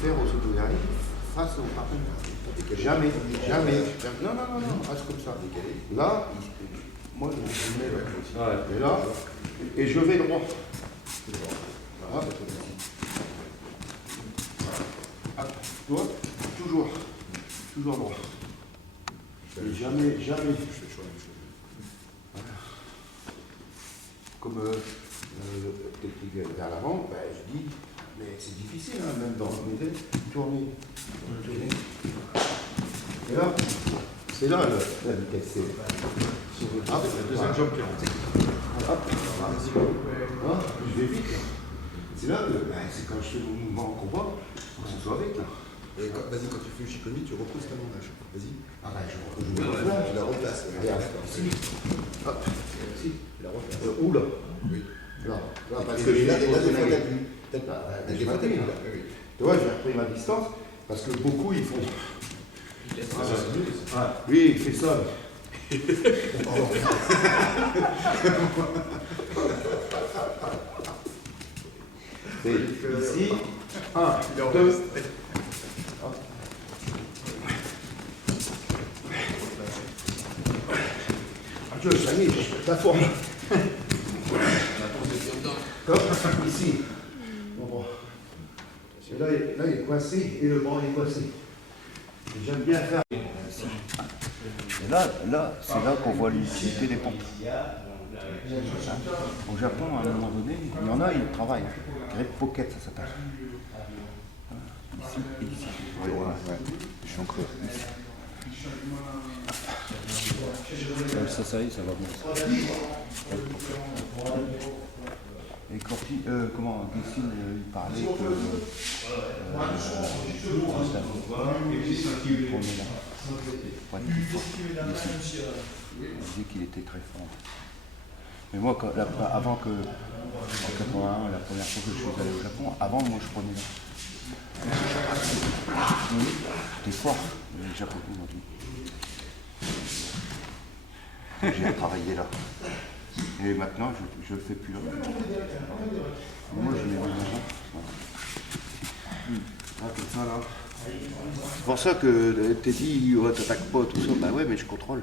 faire aux autodérives face au partenaire. Jamais, jamais. Non, non, non, non, reste comme ça. Là, moi, je mets là. Et là, et je vais droit. Voilà. Toi, toujours droit. Et jamais. Voilà. Comme quelqu'un vers l'avant, ben, je dis, mais c'est difficile, hein, même dans le modèle, tourner. Et là, c'est là la vitesse. La deuxième jambe qui rentre. Je vais vite. C'est là, c'est quand je fais mon mouvement en combat, il faut que ce soit vite. Là. Vas-y, quand tu fais le Shikomi, tu repousses ta main. Vas-y. Ah ben, je la replaces. Regarde, ici. Hop, ici. La replace. Où là? Oui. Là, parce Et que là, des fois, j'ai t'as plus. Tu vois, j'ai repris ma distance, parce que beaucoup, ils font... Oui, il fait ça. C'est ici, 1, 2, Dieu, ça y est, je la forme. Ici. Bon. Et là, il est coincé et le bras est coincé. J'aime bien faire. Et là c'est là qu'on voit l'utilité des pompes. Au Japon, à un moment donné, il y en a, ils travaillent. Grip pocket, ça s'appelle. Ici et ici. Ouais. Je suis en creux. Ça y est, ça va bien. Et quand Gessine, il parlait que il disait qu'il était très fort. Mais moi, avant que, en 81, la première fois que je suis allé au Japon, avant moi je prenais là. J'étais fort, les Japonais m'ont dit. J'ai travaillé là. Et maintenant, je le fais plus là. Moi, je mets mon argent. Comme ça, là. C'est pour ça que t'es dit, ouais, t'attaques pas, tout ça. Bah ouais, mais je contrôle.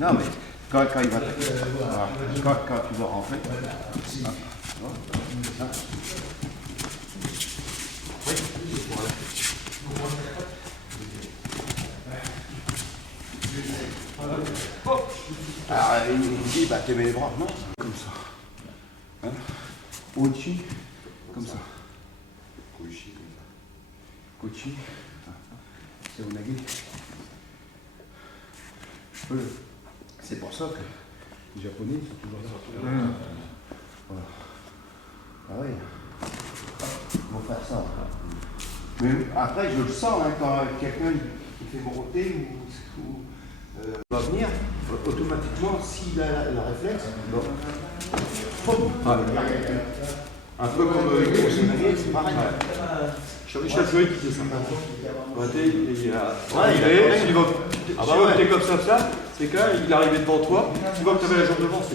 Non, mais quand il va... Quand tu vas rentrer... Alors, il me dit, bah, t'aimais les bras, non? Comme ça. Hein? Ochi, comme ça. Koichi, comme ça. Kochi. C'est Unagi. C'est pour ça que les Japonais sont toujours là. Voilà. Ah oui. Ils vont faire ça. Mais après, je le sens, hein, quand quelqu'un qui fait monter ou va venir, automatiquement, s'il a le réflexe, un peu comme le gros c'est pareil. Jean-Michel Feuille qui disait ça. T'es comme ça, c'est qu'il arrivait devant toi, tu vois que tu avais la jambe devant, si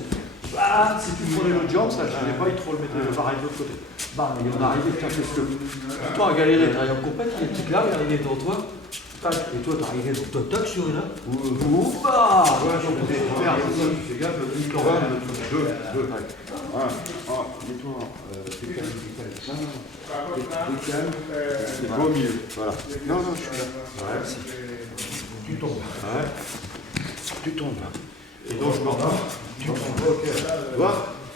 tu prenais l'autre jambe, ça ne gênait pas, il te remettait pareil de l'autre côté. Et on arrivait, parce que toi à galérer, t'arrives en compète, il y a une petite larme, il arrivait devant toi, et toi t'arrivais pour toc sur une là. Ouh, bah ouais, je peux faire tu fais gaffe, le temps. Deux. Nettoie. T'es calme. T'es calme. C'est beau au milieu. Voilà. Non, je suis là. Ouais. Tu tombes. Ouais. Tu tombes. Et donc je m'en Tu tombes. Tu vois?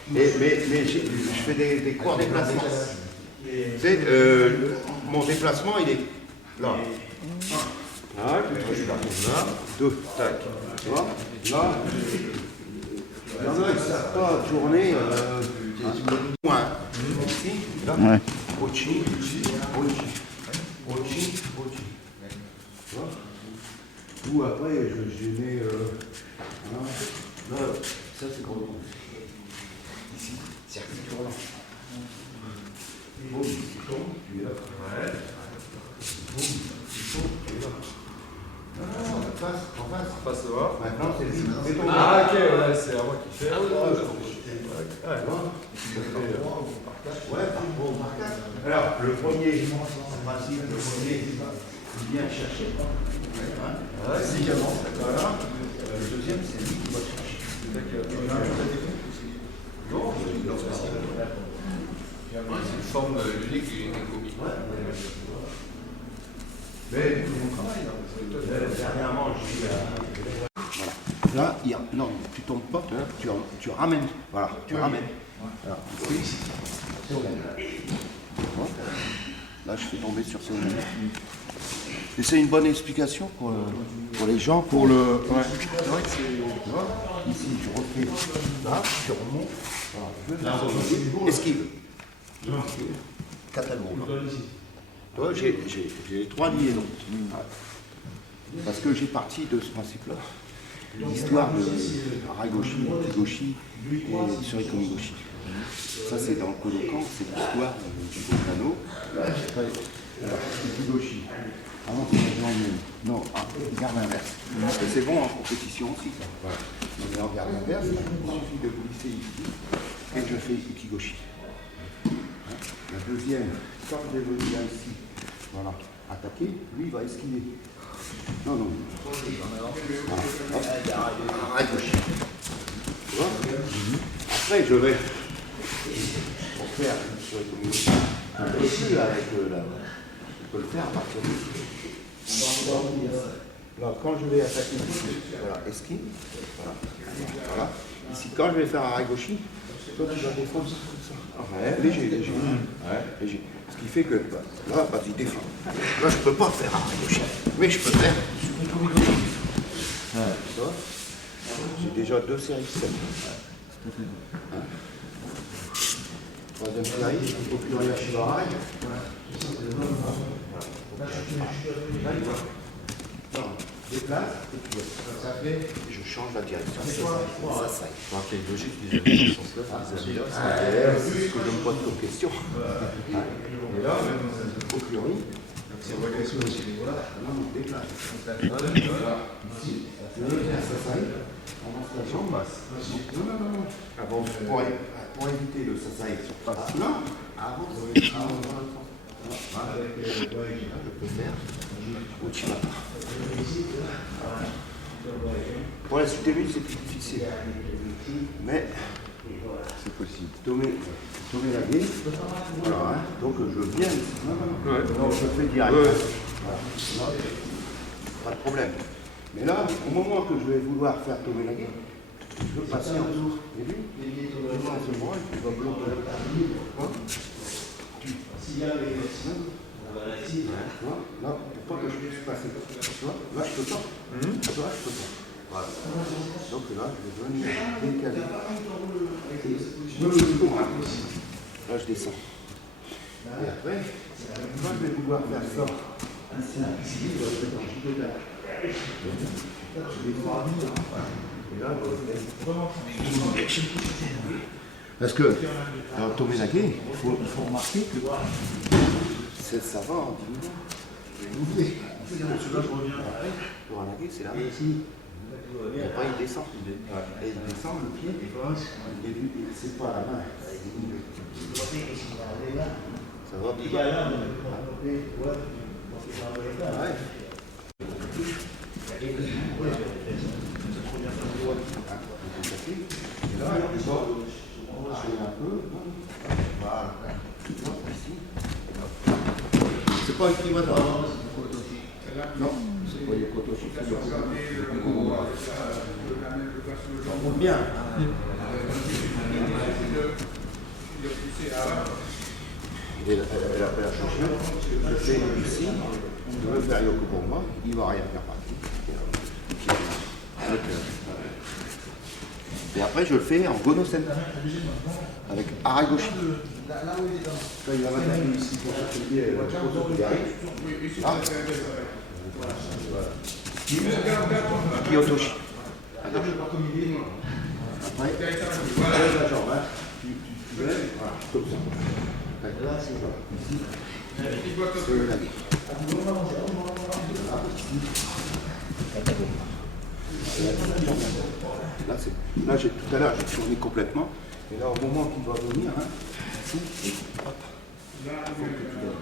Mais je fais des courts déplacements. Tu sais, mon déplacement, il est là. Tac, je suis là. 2, tac. Tu vois? Là. Il y en a, ils ne savent pas tourner. Point. Ici, là. Ouais. Ochi. Tu vois? Ou après, je mets. Là, ça c'est pour le coup. Ici, circuit tournant. Boum, tu tombes, tu es là. Ouais. Boum, tu tombes, tu es là. En face. vois. Maintenant, c'est lui. C'est ton Ah, ok, ouais, c'est à moi qui fais. Ouais, par rapport par 4. Alors, le premier, principe, le premier, il vient chercher. Physiquement, voilà. Le deuxième, c'est lui qui va chercher. Non, c'est une forme unique et comique. Mais tout mon travail, dernièrement, je suis voilà. Là, non, tu tombes pas, tu ramènes. Voilà, tu ramènes. Alors, ici, là, je fais tomber sur ce. Et c'est une bonne explication pour les gens, pour le. Ouais. Ici, je refais là, je remonte. Voilà. Esquive. Catalan. Toi, j'ai les 3 liaisons. Parce que j'ai parti de ce principe-là. L'histoire de Aragoshi, Kigoshi et Surikomigoshi. Ça, c'est dans le Kodokan, c'est l'histoire du volcano. Kigoshi. Avant, c'est les gens non, garde inverse. Et c'est bon en compétition aussi, ça. Mais en garde inverse, il suffit de glisser ici et je fais Kigoshi. La deuxième, quand je vais venir ici, voilà, attaquer, lui il va esquiver. Non, non. Voilà. Gauche. Tu vois. Après, je vais pour faire sur les communautés. Un peu plus avec la. Je peux le faire à partir d'ici. Là, quand je vais attaquer ici, voilà, esquive. Voilà. Voilà. Ici, quand je vais faire un Aragoshi, toi tu vas défendre ça comme ça. Ouais, léger, léger. Ouais, léger. Ce qui fait que là, vas-y, défends. Là, je ne peux pas faire un Aragoshi, mais je peux faire. Ouais. Tu vois, j'ai déjà 2 séries de 7. Troisième série, il faut plus rien chez l'oreille. Déplace, et puis ça fait, je change la direction. Ça, ça. Alors qu'il y a une logique des amis dans ce sens-là, des amis là. C'est ce que je me pose comme question. Et là, au pluri, c'est la question aussi. Voilà, on déplace. Ici, ça saï, on lance la jambe. Non. Avant, pour éviter le sasaï sur place. Non, avant, je peux faire au chimata. Pour la suite des c'est plus difficile. Mais c'est possible. Tomber la gué. Voilà, hein. Donc je viens ici. Non, je fais direct. Voilà. Non, pas de problème. Mais là, au moment que je vais vouloir faire tomber la gué, je veux passer en dessous. Et lui, il va bloquer. Là, pour pas que je puisse passer. Tu vois, là, je peux pas. Tu vois, je peux pas. Voilà. Donc là, je vais venir décaler. Là, je descends. Et après, quand je vais pouvoir faire ça, ici, je vais mettre un chicotage. Je descends. Et là, je vais parce que dans Tomenagé, il faut remarquer que ça va en diminuant. Pour un lagué, c'est là. Et après, il descend. Et il descend, le pied, et c'est pas la main. Ça va bien. Et là, un peu. Voilà. Ici. C'est pas équivalent. Non, c'est pas les Kotoshi. On monte bien. Elle a changé. Je fais ici. Je veux faire Yokobomba. Il va rien faire partie. Et après, je le fais en Gonosen, avec Aragoshi. Quand il va m'attaquer ici pour se plier, ah. Kiyotoshi. Après, la jambe, hein. Tu lèves, voilà, comme ça. Là, c'est ça. Ici, c'est la vie. Là, tout à l'heure, j'ai tourné complètement. Et là, au moment qu'il va venir, hein, hop, il faut que tu donnes.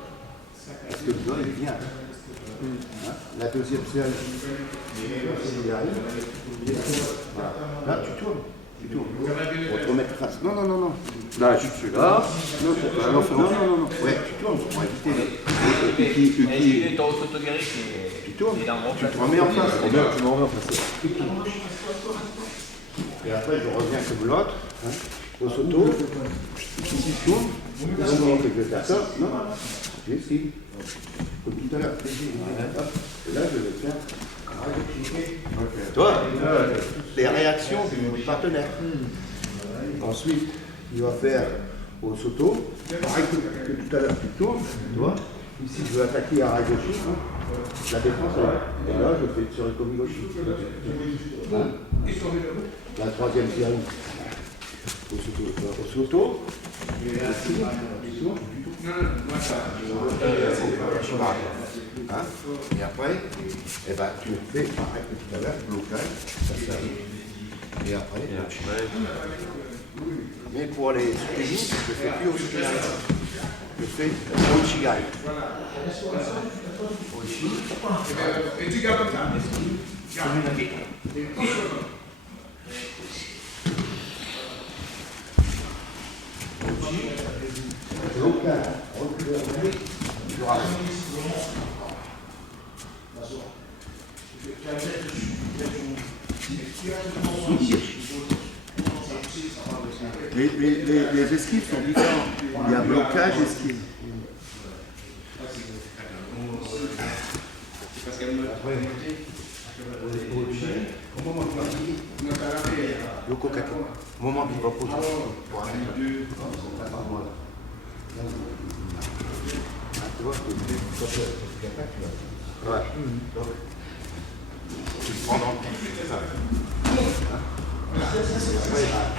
Parce que le doigt, il vient. Hein, la deuxième série, il arrive. Voilà. Là, tu tournes. Pour te remettre face. Non. Là, je suis là. Non. Ouais, tu tournes pour éviter les. J'ai ton autoguéri Tu tournes. qui est dans mon Tu te remets en face. Tu me remets en face. Et après, je reviens comme l'autre, hein, au sauto. Ici, je tourne. Je vais faire ça. Non, j'ai ici. Comme tout à l'heure. Et là, je vais faire. Toi, les réactions du partenaire. Ensuite, il va faire au sauto. Pareil que tout à l'heure, tu tournes. Tu vois. Ici, je veux attaquer à rail gauche. Hein. La défense, et là, je fais sur le commis gauche. Hein. La troisième série au sauto. Hein? Et après, eh ben, tu fais pareil que tout à l'heure, blocage, ça s'arrive. Et après, mais pour les suivis, je ne fais plus au Shigai. Je fais au Shigai. Les esquives sont différentes. Il y a blocage, esquive. Yoko Kake. Moment qu'il va poser. Tu vois, ouais. Tu le prends dans le pied.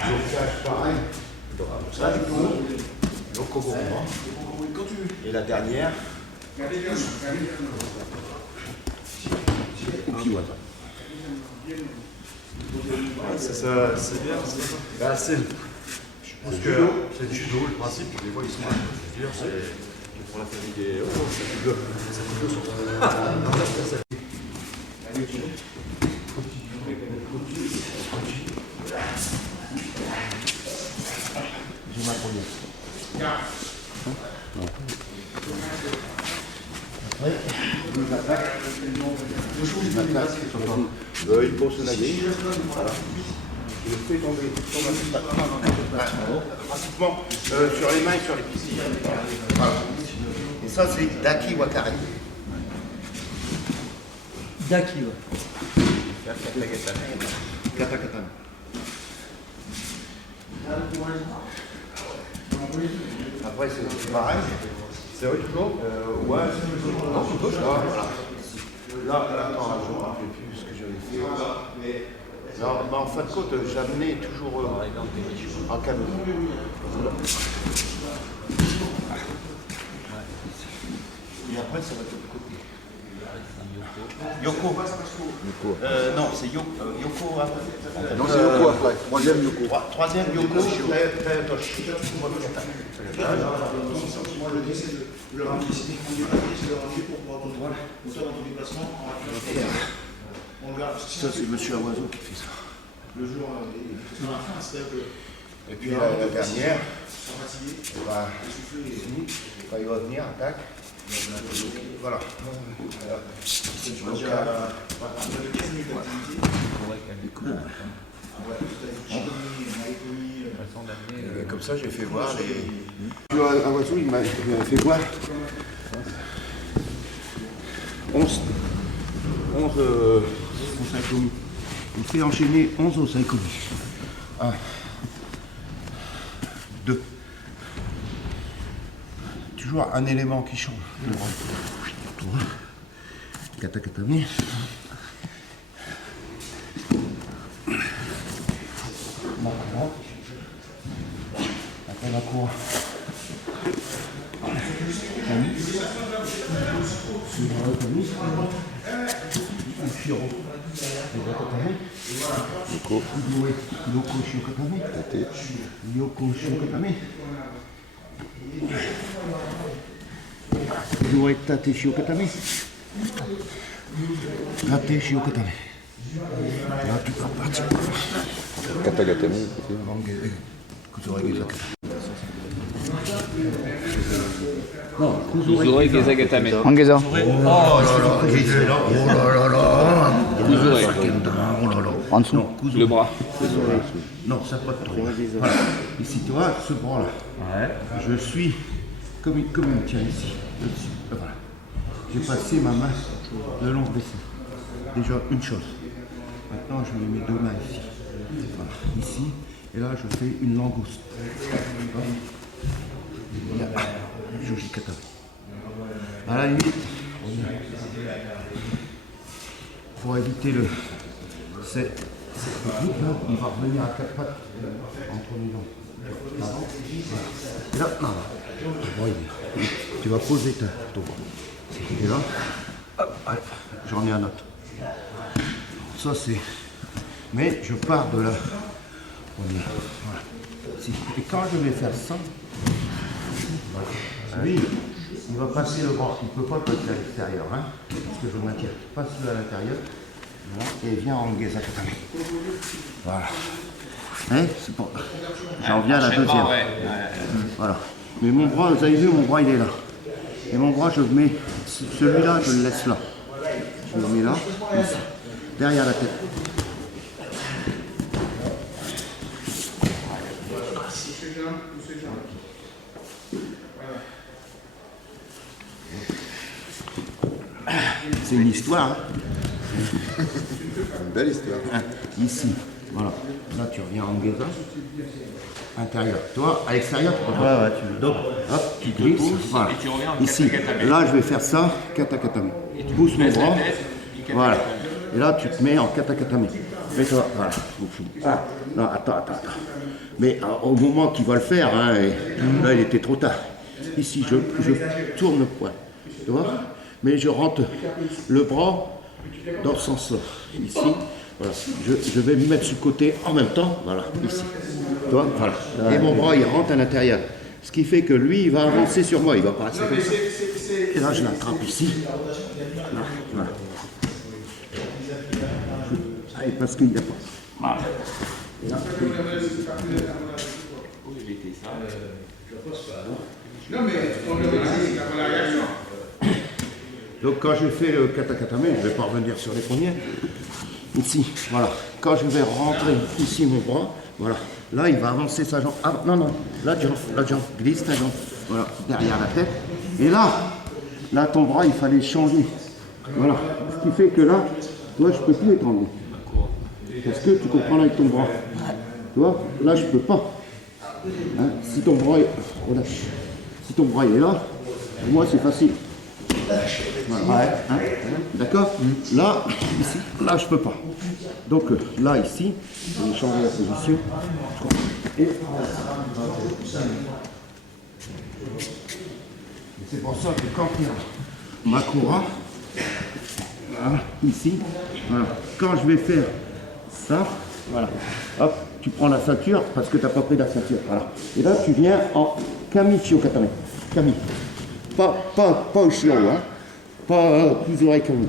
Blocage pareil. Ça, je tourne. Yoko Gomba. Et la dernière. Ukiwata. C'est bien, bah, je pense que c'est du judo, le principe, les voix ils sont là. Je veux dire, c'est pour la famille des. Oh, ça fait deux. Ça fait deux sur J'ai ma première. Après, je m'attaque. Il pose son avis. Voilà. Je le fais tomber. Pratiquement sur les mains et sur les pieds. Voilà. Et ça, c'est Daki Wakari. Daki, ouais. Katakatana. Après, c'est pareil. C'est vrai, toujours Ouais, non, c'est gauche, là, voilà. Là, attends, je ne me rappelle plus ce que j'avais fait. Non, bah, en fin de compte, j'amenais toujours en canot. Et après, ça va de l'autre côté. Yoko. Non, c'est Yoko après. Non, c'est Yoko après. Troisième Yoko. Troisième Yoko, très toche. Moi, je dis, c'est le ramener, c'est défendre c'est le ramener pour pouvoir contrôler le temps dans ton déplacement en rapidité. On regarde. Ça, c'est Monsieur Awazo qui fait ça. Le jour, c'est la fin, c'est-à-dire que. Et puis la dernière, sans fatiguer, bah, quand il va venir, attaque. Voilà. c'est tu vas dire, après 15 minutes d'activité. Comme ça, j'ai fait voir les. Awazo, il m'a fait voir 11 osaikomi. Il fait enchaîner 11 osaikomi. 1, 2. Toujours un élément qui change. Katakatami. Après la cour. Yoko Shiokatame. Yoko Shiokatame. Tate Shiokatame. Tate Shiokatame. Là, tu peux partir. Katagatame. Non, Kuzure Gezagatame. Angeza. Oh là là. En dessous. Non, Le bras. Non, ça pas trop. Voilà. Ici, tu vois, ce bras-là. Je suis comme il me tient ici. Voilà. J'ai passé ma main le long de ici. Déjà une chose. Maintenant, je mets mes deux mains ici. Voilà. Ici. Et là, je fais une langouste. Joji Kata. À la limite, pour éviter le. Cette technique là, il va revenir à quatre pattes entre les dents. Et là, non. Tu vas poser ton bras. Et là, hop, j'en ai un autre. Ça c'est. Mais je pars de là. Voilà. Et quand je vais faire ça, lui, il va passer le bras. Il ne peut pas passer à l'extérieur, hein, parce que je le maintiens. Passe-le à l'intérieur. Voilà, et viens en Gezakatame. Voilà. Hein, c'est bon. J'en viens à la deuxième. Voilà. Mais mon bras, vous avez vu, mon bras il est là. Et mon bras, je le mets. Celui-là, je le laisse là. Je le mets là, ici, derrière la tête. C'est une histoire. Hein. Une belle histoire. Ici, voilà. Là, tu reviens en Geza. Intérieur. Toi, à l'extérieur, tu peux pas. Donc, hop, tu glisses. Voilà. Et tu reviens en Ici, katakatame. là, je vais faire ça, katakatame. Tu pousses mon bras. Voilà. Et là, tu te mets en katakatame. Mets-toi, voilà. Ah, non, attends. Mais au moment qu'il va le faire, hein, là, il était trop tard. Ici, je tourne le poing. Tu vois? Mais je rentre le bras dans ce sens-là. Ici, voilà. Je vais me mettre sur le côté en même temps, voilà, ici. Tu vois, voilà. Et mon bras, il rentre à l'intérieur. Ce qui fait que lui, il va avancer sur moi, il va pas rester comme ça. Et là, je l'attrape ici. Là, voilà. Allez, parce qu'il n'y a pas. Voilà. Et là, donc quand je fais le katakatame, je ne vais pas revenir sur les premiers. Ici, voilà. Quand je vais rentrer ici mon bras, voilà. Là, il va avancer sa jambe. Ah non, la jambe, glisse ta jambe. Voilà, derrière la tête. Et là, ton bras, il fallait changer. Voilà. Ce qui fait que là, toi, je ne peux plus étendre. Parce que tu comprends là avec ton bras. Tu vois, là, je ne peux pas. Hein, si ton bras est... relâche. Si ton bras est là, pour moi, c'est facile. Voilà. Hein, d'accord. Là, ici, là, je peux pas. Donc là, ici, je vais changer la position. Et c'est pour ça que quand il y a ma courant, voilà, ici, voilà. Quand je vais faire ça, voilà, hop, tu prends la ceinture parce que tu n'as pas pris la ceinture. Voilà. Et là, tu viens en kami shiokatame. Kami. Pas au shiro, hein. Pas kuzure kami.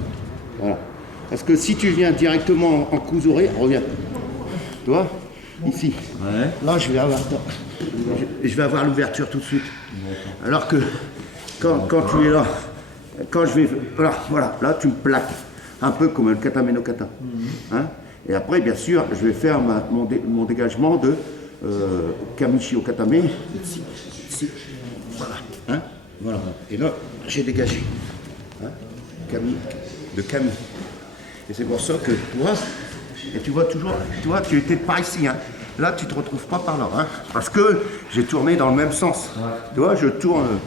Voilà. Parce que si tu viens directement en kuzure, reviens. Tu vois, ici. Ouais. Là, je vais avoir l'ouverture tout de suite. Alors que quand tu es là, quand je vais. Voilà, là, tu me plaques. Un peu comme le katame no kata. Hein. Et après, bien sûr, je vais faire mon dégagement de kamishi okatame. Ici. Voilà. Hein. Voilà. Et là, j'ai dégagé. Hein, de Camille. Et c'est pour ça que toi, et tu vois toujours, tu étais par ici, hein. Là tu te retrouves pas par là, hein, parce que j'ai tourné dans le même sens. Ouais. Tu vois, je tourne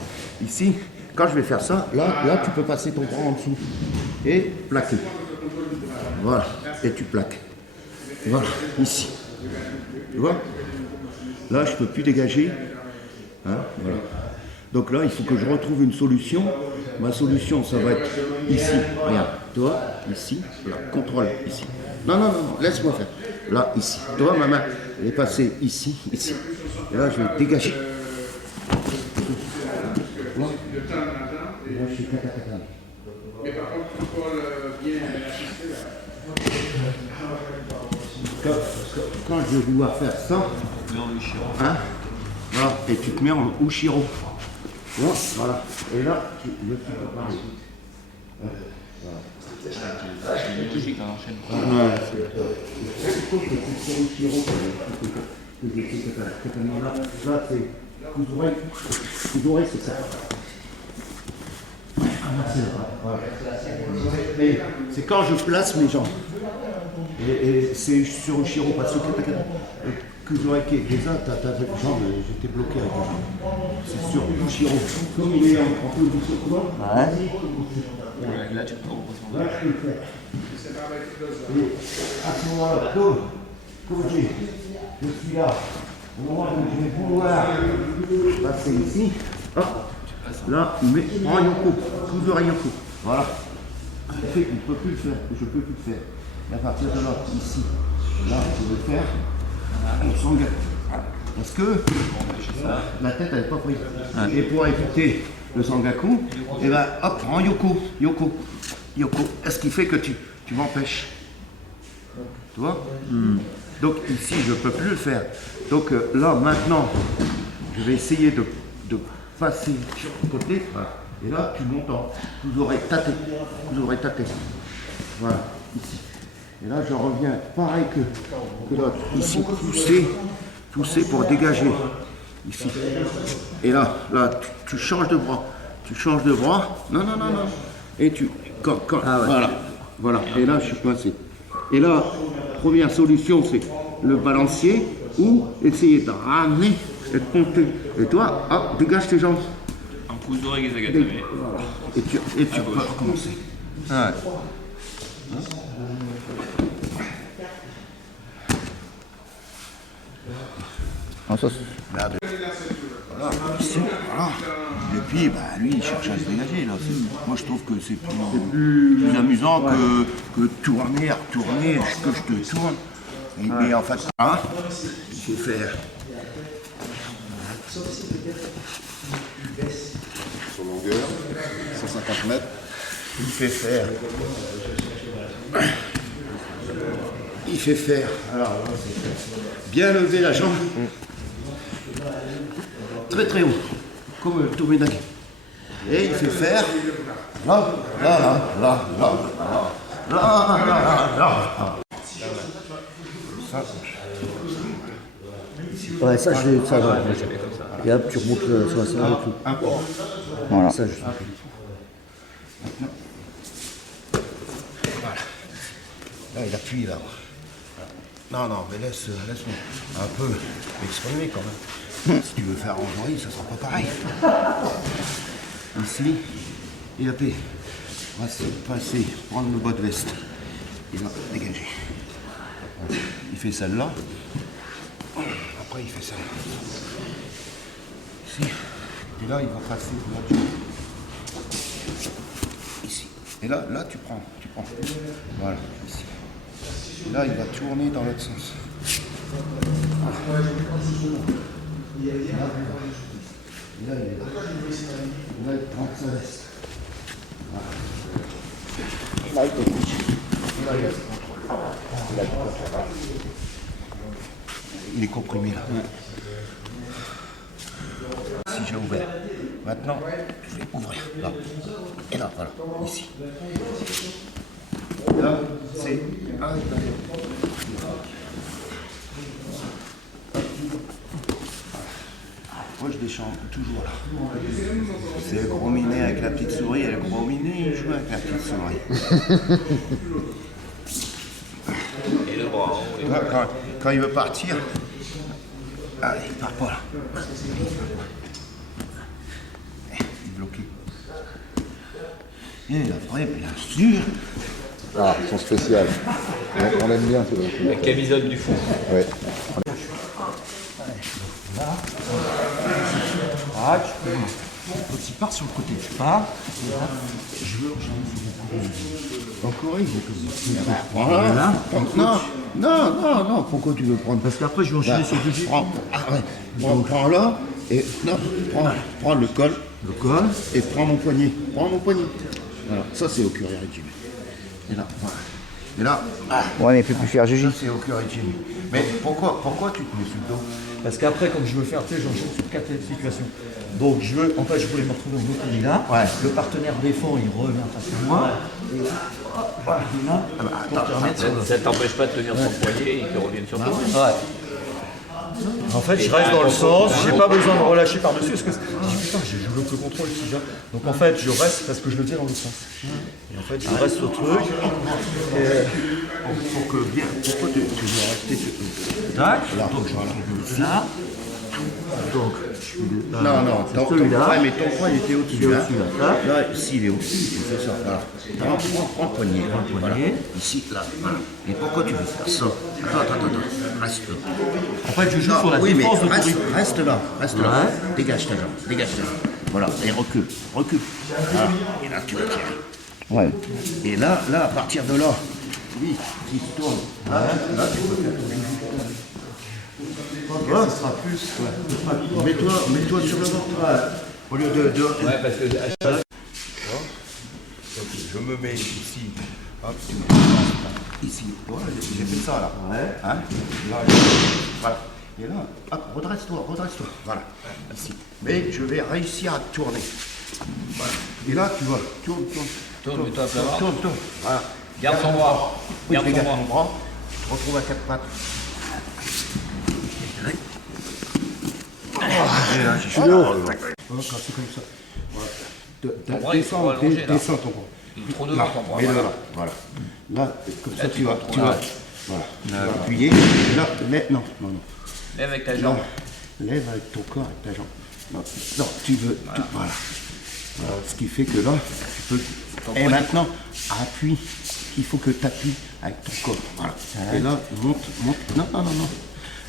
ici. Quand je vais faire ça, là tu peux passer ton bras en dessous et plaquer. Voilà, et tu plaques. Voilà, ici. Tu vois? Là je peux plus dégager. Hein, voilà. Donc là, il faut que je retrouve une solution. Ma solution, ça va être ici. Regarde, toi, ici, là, contrôle, ici. Non, laisse-moi faire. là, ici. Tu vois, ma main, elle est passée ici, ici. Et là, je vais dégager. Là, je suis catacatane. Mais par contre, il faut bien assister là. Quand je vais vouloir faire ça, hein, voilà, et tu te mets en Ushiro. Voilà. Et là, tu me fais parler. C'est logique, on enchaîne. Là, c'est Kuzurei, c'est ça. Mais c'est quand je place mes jambes. Et c'est sur Ushiro, parce que Kuzurei, déjà, ta jambe, j'étais bloqué avec les jambes. C'est sur Ushiro. Comme il est en peu de secours. Là, tu peux Là, je peux le faire. Et à ce moment-là, comme je suis là, au moment où je vais vouloir passer ici, hop, là, mais en yoko, toujours en yoko. Voilà. Ce qui fait qu'on ne peut plus le faire, que je ne peux plus le faire. Et à partir de là, ici, là, je vais le faire, on s'engage. Parce que la tête, elle n'est pas prise. Et pour éviter le sangaku, et ben hop, en yoko. Ce qui fait que tu m'empêches. Tu vois? Donc ici, je ne peux plus le faire. Donc là, maintenant, je vais essayer de passer sur le côté. Voilà. Et là, tu montes en. Vous aurez tâté. Voilà, ici. Et là, je reviens pareil que l'autre. Ici, pousser pour dégager. Ici. Et là, tu changes de bras. Non. Et tu. Voilà. Et là, je suis coincé. Et là, première solution, c'est le balancier ou essayer de ramener et de monter. Et toi, hop, dégage tes jambes. En Kuzurei Gezagatame. Voilà. Et tu peux recommencer. Ouais. Ah, ça, Voilà, ici, voilà. Et puis, lui, il cherche à se dégager. Là. Moi, je trouve que c'est plus amusant que tourner, retourner, que je te tourne. Mais en fait, hein, il faut faire. Sur longueur, 150 mètres. Il fait faire. Alors, là, c'est bien lever la jambe. Très très haut. Comme le Tomedaki. Et il fait faire. Là. Ça. ouais, ça, ça va. Et hop, tu remontes sur la selle et tout. Voilà. Ça, Là, il appuie là. Non, mais laisse-moi un peu m'exprimer quand même. Si tu veux faire en journée, ça sera pas pareil. Ici, il appuie. On va se passer, prendre le bas de veste. Il va dégager. Il fait celle-là. Après, il fait celle-là. Ici. Et là, il va passer là-dessus. Ici. Et là, tu prends. Voilà, ici. Et là, il va tourner dans l'autre sens. Et là, il est là. Et là, il prend sa veste. Voilà. Là, il touche. Là, il est comprimé là. Si j'ai ouvert. Maintenant, je vais ouvrir là. Et là, voilà, ici. Là, c'est moi, je déchante toujours là. C'est le gros minet avec la petite souris, et le gros minet, il joue avec la petite souris. Et le bras. Quand il veut partir, allez, il part pas là. Il est bloqué. Et après, bien sûr. Ah, son spécial. On aime bien ce La camisole du fond. Ouais. Ah, tu peux. Petit. pars sur le côté. Tu pars. Et là, je veux enchaîner. Encore une. Voilà. Non, pourquoi tu veux prendre? Parce qu'après, je vais enchaîner sur le jiu-jitsu. Prends là, et non, prends le col. Le col. Et prends mon poignet. Voilà, ça c'est au Kyoryuji. Et là, voilà. Et là, Ouais, mais il peut plus faire ça jiu-jitsu. c'est au Kyoryuji. Mais pourquoi tu te mets sur le dos? Parce qu'après, comme je veux faire, tu sais, j'enchaîne sur 4 situations. Donc, je voulais me retrouver en autonomie là. Ouais. Le partenaire défend, il revient face à moi. Et là, voilà, pour te remettre sur le... Ça t'empêche pas de tenir son poignet et qu'il revienne sur toi. Ouais. En fait, je reste dans le sens, j'ai pas besoin de relâcher par-dessus, parce que je dis putain, je loupe le contrôle si j'ai. Donc en fait, je reste parce que je le tiens dans l'autre sens. Et en fait, je reste au truc. Pourquoi tu veux rester sur le dos? Tac, donc je là. Donc, Non, ton poing, mais ton poing il était au-dessus. Il est au-dessus, là. Là, ici il est au-dessus, tu fais ça. Voilà. Prends le poignet. Voilà. Ici, là. Voilà. Et pourquoi tu veux faire ça? Attends. Reste là. En fait, je joue sur la Oui, mais défense de reste là. Ouais. Dégage ta jambe. Voilà, et recule. Voilà. Et là, tu vas tirer. Ouais. Et là, à partir de là, oui, qui se tourne. Là, tu peux faire ton ça sera plus. Mets-toi sur le ventre. Au lieu de. Ouais, parce que Je me mets ici. Hop, tu me mets ici. Voilà, j'ai fait ça là. Ouais. Hein? Là, voilà. Et là, hop, redresse-toi. Voilà. Ici. Mais je vais réussir à tourner. Voilà. Et là, tu vois, tourne. Tourne-toi à plat ventre. Tourne. Voilà. Garde son bras. Oui, Garde son regarde bras. mon bras. Tu te retrouves à quatre pattes. Et là, je suis là. Quand c'est comme ça. Voilà. Ton bras, il faut allonger, là. Descends ton bras. Il est trop devant ton bras. Et là, voilà. Là, comme ça, tu vas. Voilà. Appuyer. Là, non. Lève avec ta jambe. Lève avec ton corps, avec ta jambe. Non, tu veux. Voilà. Ce qui fait que là, tu peux. Et maintenant, appuie. Il faut que tu appuies avec ton corps. Voilà. Et là, monte. Non.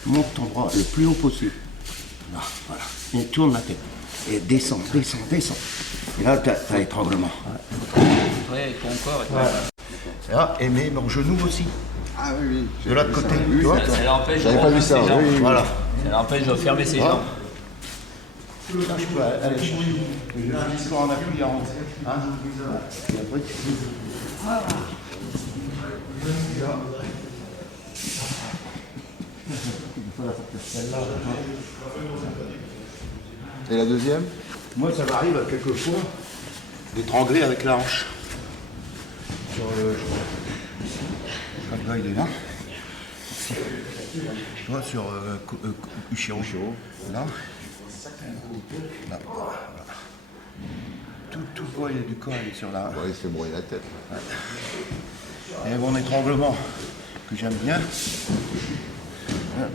Monte ton bras le plus haut possible. Là, voilà. Et tourne la tête. Et descends. Et là, tu as l'étranglement. Ouais, avec ton corps. Là, et mets mon genou aussi. Ah oui. De l'autre côté. Tu vois? Ça l'empêche de J'avais pas vu refermer ça. ses jambes. Oui. Voilà. Ça l'empêche de fermer ses jambes. Là, je peux aller chercher. Je vais juste en appuyant. Hein? Et après, tu Et la deuxième? Moi, ça m'arrive quelquefois d'étrangler avec la hanche. Sur le. Là, il est là. Ici. Tu vois, sur Ushiro. Là. Là. Voilà. Tout le poids du corps il est sur la. Ouais, il se fait broyer la tête. Et mon étranglement que j'aime bien.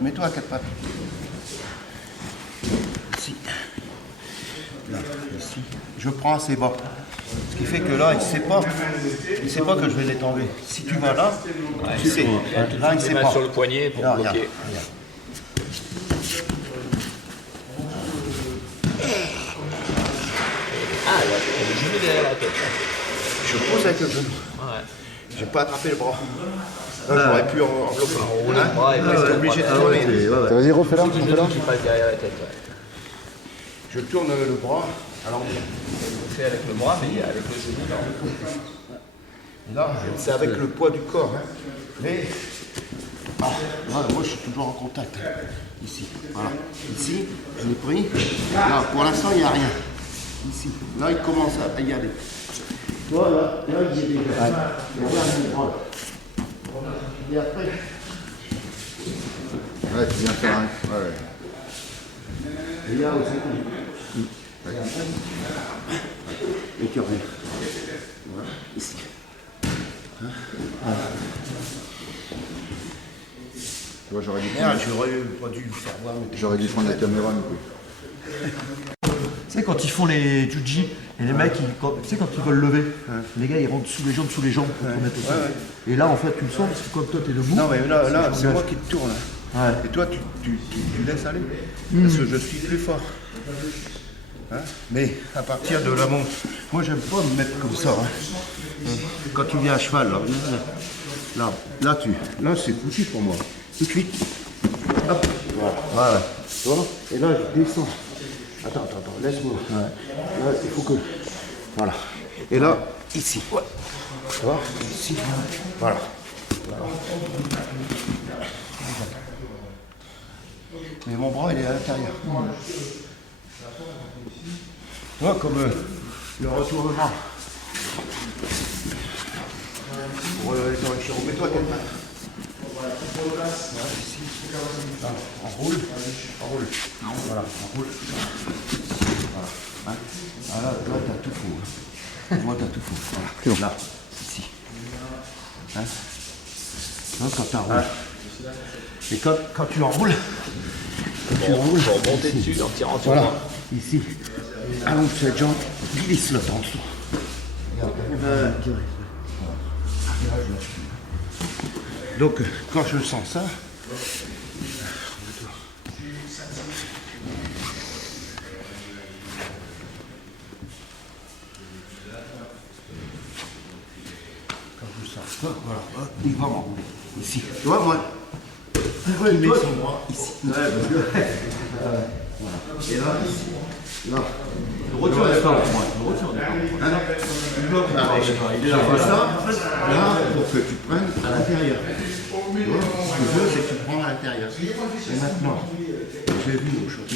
Mets-toi à quatre pattes. Ici. Là, ici. Je prends assez bas. Ce qui fait que là, il ne sait pas que je vais l'étangler. Si tu vas là, tu sais. Là, il ne sait Les mains pas. sur le poignet pour Là, bloquer. regarde. Ah, là, le genou derrière la tête. Je pose avec le genou. Ouais. Je n'ai pas attrapé le bras. Là, j'aurais pu en bloquer. Rouler le bras et presque T'es obligé de tourner. Vas-y, refais-la. le genou qui passe derrière la tête. Ouais. Je tourne le bras à l'envers. On fait avec le bras, mais avec le genou, là. Et là, c'est avec le poids du corps. Hein. Mais moi, je suis toujours en contact. Ici. Voilà. Ici, je l'ai pris. Là, pour l'instant, il n'y a rien. Ici. Là, il commence à y aller. Toi, là, il y est déjà. Et regarde mon bras. Et après. Ouais, tu viens faire un. Ouais. Et là aussi. Et tu reviens. Voilà. Ici. Tu vois, j'aurais dû Merde, prendre, j'aurais pas dû faire voir. j'aurais dû prendre la caméra, du coup. Tu sais, quand ils font les juji, et les mecs, tu sais, quand ils veulent lever, les gars, ils rentrent sous les jambes pour te mettre au sol. Et là, en fait, tu le sens, parce que comme toi, t'es debout. Non, mais là c'est moi qui te tourne. Et toi, tu laisses aller. Parce que je suis plus fort. Hein, mais à partir de là, moi j'aime pas me mettre comme ça. Hein. Quand tu viens à cheval, là c'est foutu pour moi. Tout de suite. Hop, voilà. Voilà. Et là je descends. Attends, laisse-moi. Ouais. Là, il faut que. Voilà. Et là, ici. Ouais. Tu vois, ici. Voilà. Mais mon bras il est à l'intérieur. Tu vois, comme le retournement. Pour les enrichir. Mets-toi quelqu'un. Ici. On roule. Voilà, on roule. Voilà. Hein? Ah là, t'as tout faux. Hein. Moi, t'as tout faux. Voilà. Là, ici. Hein? Là, quand t'enroules. Et quand tu enroules, Pour monter dessus en tirant sur voilà, moi. ici, allonge cette jambe, glisse-le en dessous. Donc, quand je sens ça, voilà, il va m'enrouler. Ici. Tu vois, moi, il met son bras ici. Ouais, parce que... voilà. Et là, ici. Là. Le retour n'est pas pour moi. Le retour n'est pas pour moi. Il est là. Ça, là, pour que tu prennes à l'intérieur. Tu vois, ce que je veux, c'est que tu prends à l'intérieur. Et maintenant, j'ai vu autre chose.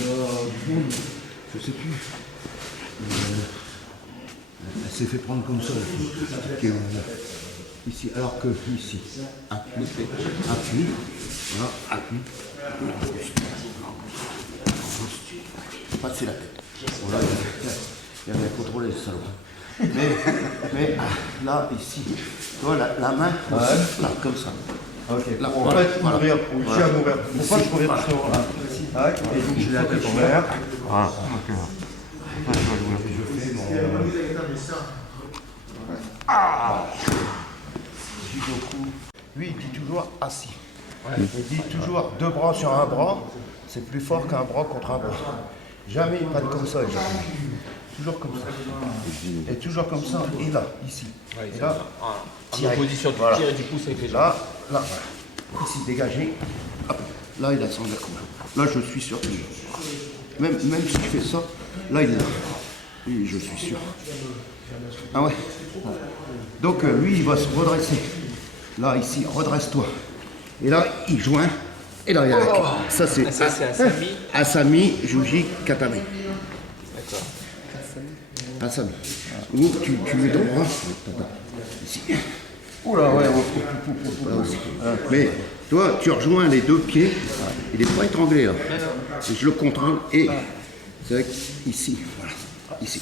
Je sais plus. Elle s'est fait prendre comme ça. Ici, alors que ici, appuie, voilà, appuie, passer la tête. Voilà, il avait contrôlé le salon. Mais là, ici, tu vois, la main, là, comme ça. Ok, là, on voilà, va voilà. ouvrir, je suis à m'ouvrir. Pourquoi je reviens sur là? Et donc j'ai la tête en l'air. Voilà. Je fais mon... Lui, il dit toujours assis. Il dit toujours 2 bras sur un bras, c'est plus fort qu'un bras contre un bras. Jamais il prenne comme ça, les gens. Toujours comme ça. Et toujours comme ça, et là, ici. Et là, En position de tir et du pouce avec les jambes. là, voilà. Ici, dégagé. Hop. Là, il a son accroche. Là, je suis sûr qu'il est. Même si je fais ça, là, il est là. Oui, je suis sûr. Ah ouais. Donc, lui, il va se redresser. Là, ici, redresse-toi. Et là, il joint. Et là, il y a la queue. Ça, c'est Asami. Asami, Juji, Katame. D'accord. Asami. Ou tu mets ton bras. Ici. Oula, ouais, Là aussi. Mais, toi, tu rejoins les 2 pieds. Il n'est pas étranglé, là. Et je le contrôle. Et c'est vrai qu'ici, voilà. Ici.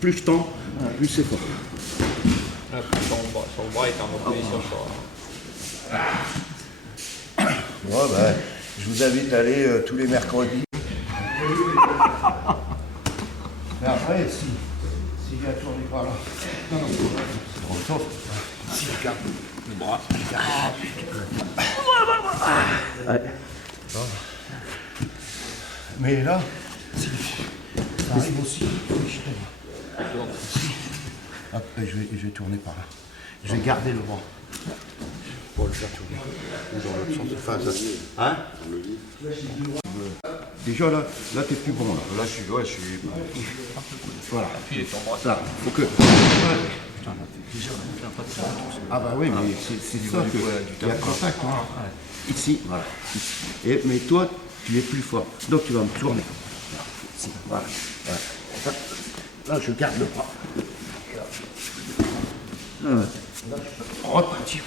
Plus je tends, plus c'est fort. Son bras est en position sur... Ouais, bah, je vous invite à aller tous les mercredis. Mais après, si il vient tourner par là. Non, c'est trop sauf. Si, regarde le bras. Ouais. Mais là, si ça arrive aussi, hop, je vais tourner par là. Je vais garder le bras pour le faire tourner. Dans l'autre sens. Hein? Déjà là t'es plus bon là. Là, je suis... Voilà. Puis ton bras. Ça, faut que. Ah bah oui, mais c'est ça que il y a contact. Hein. Ici, voilà. Ici. Mais toi, tu es plus fort. Donc tu vas me tourner. Ici, voilà. Là, je garde le bras. Là, je peux repartir.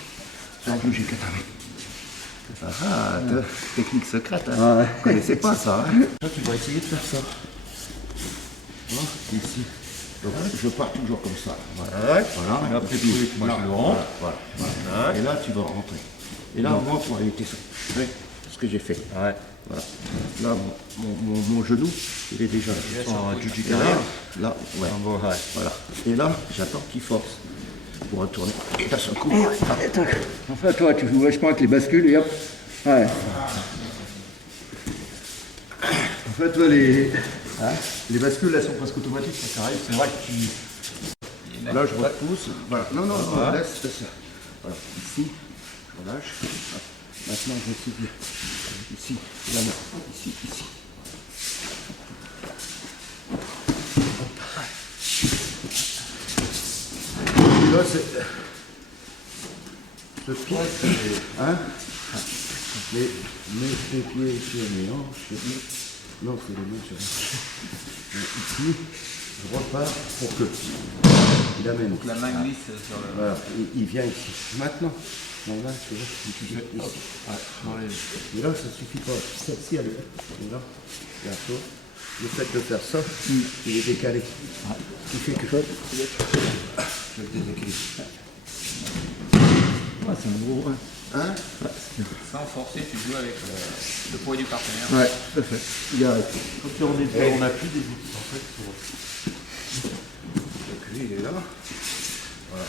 Sur un bouger Katame. Ah, technique secrète. Hein. Vous ne connaissez pas ça. Hein. Toi, tu vas essayer de faire ça. Voilà, ici. Donc, je pars toujours comme ça. Voilà. Et après, moi, je le rentre. Voilà. Et là, tu vas rentrer. Et là, moi, pour éviter ça, vous voyez ce que j'ai fait. Ouais. Voilà. Là, mon genou, il est déjà là. Là, ouais. Voilà. Et là, j'attends qu'il force pour retourner. Et d'un seul coup. Enfin, toi, tu joues vachement avec les bascules et hop. Ouais. En fait, Hein, les bascules, elles sont presque automatiques, ça arrive. C'est vrai que tu... Là, je repousse. Voilà. Non, non, non, laisse ça. Voilà. Ici, je relâche. Hop. Maintenant, je souffle. Ici, la main. Ici, ici. Et là, c'est... Ce pied, hein? Mets tes pieds sur mes hanches. Non, c'est les mains sur les hanches. Ici, je repars pour que il amène. Donc la main glisse sur le... Voilà, il vient ici. Maintenant, là, tu vois, il vient ici. Mais là, ça suffit pas. Celle-ci, elle est là. Et là, bientôt. Le fait de faire ça, il est décalé. Ce qui fait que je le déséquilibre. Ah, c'est un gros. Hein? Sans forcer, tu joues avec le poids du partenaire. Ouais, tout à fait. Il arrive. Quand on est on n'a plus des outils en fait. Donc lui, il est là. Voilà.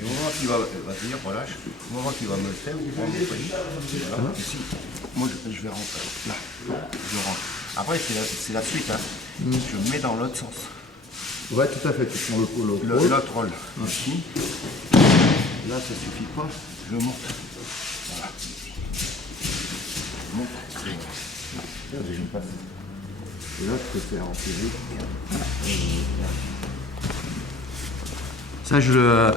Et au moment qu'il va venir, relâche. Au moment qu'il va me le faire, il va me le faire. Voilà. Ici. Moi, je vais rentrer. Là. Je rentre. Après, c'est la suite. Hein. Je mets dans l'autre sens. Ouais, tout à fait. Tu prends l'autre rôle. Ici. Là, ça suffit pas. Je monte. Voilà. Je monte. Là, je passe. Et là, je peux faire empirer. Ça, je le...